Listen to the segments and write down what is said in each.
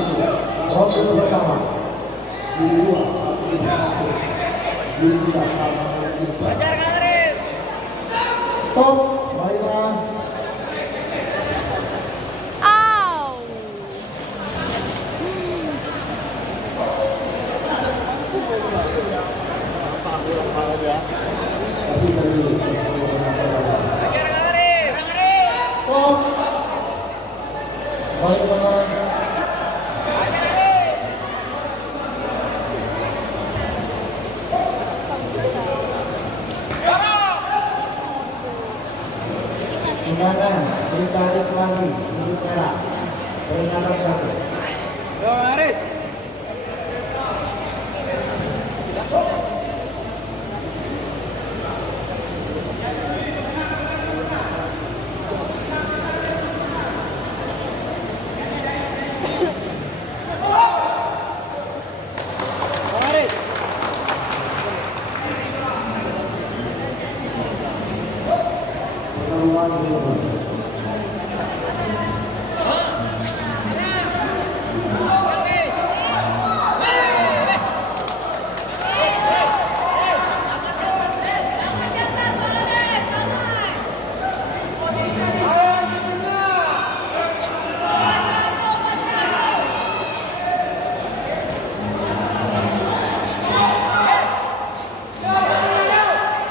Ronde pertama. Juri 2, juri 3, Ajar Karis. stop, balik tangan. Au. Kasih dari Ajar Karis. stop, balik tangan. Tindakan ditarik lagi sudut merah, peringatan 1. Yo Karis. Pertarungan berikutnya.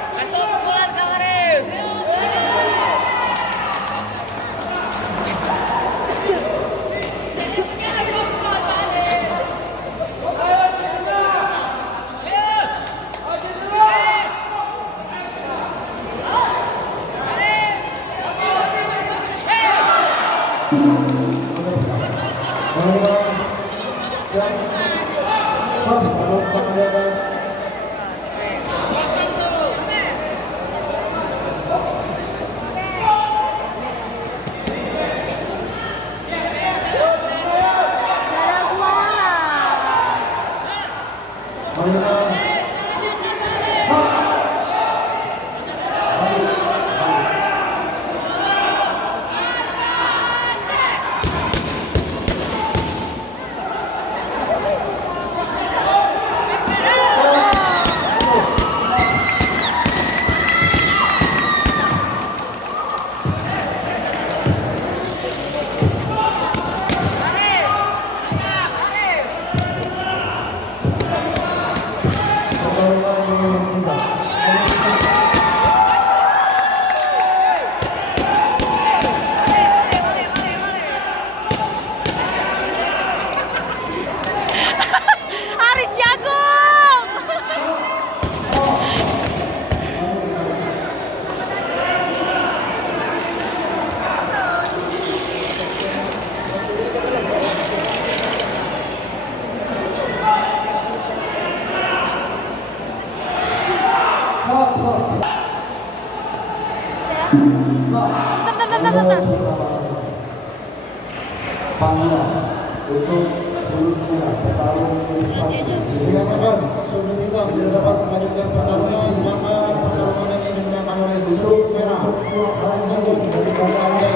Masuk pukulan Karis. Peringatan yang stop, taruh tangan di atas. Gak ada suara. Peringatan stop. Pertarungan yang ketiga. Haris jagung. Stop, stop. Stop. Bentar. Panggilan untuk sudut merah petarung silakan sudut hitam tidak dapat melanjutkan pertarungan, maka pertarungan ini dimenangkan oleh sudut merah. Hari Sabtu dari belakang yang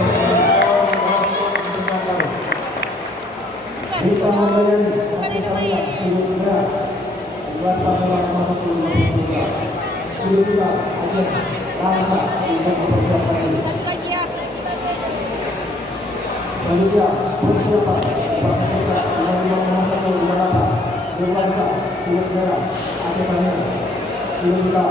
masuk dimenangkan. Kita melayani kalian sudut merah. Buat pertarungan masuk ke sudut hitam aja langsung untuk mempersiapkan diri. Satu lagi ya. Selanjutnya, persiapan pertempuran yang masuk ke delapan berkuasa sudut merah Aceh Tamiang, sudut hitam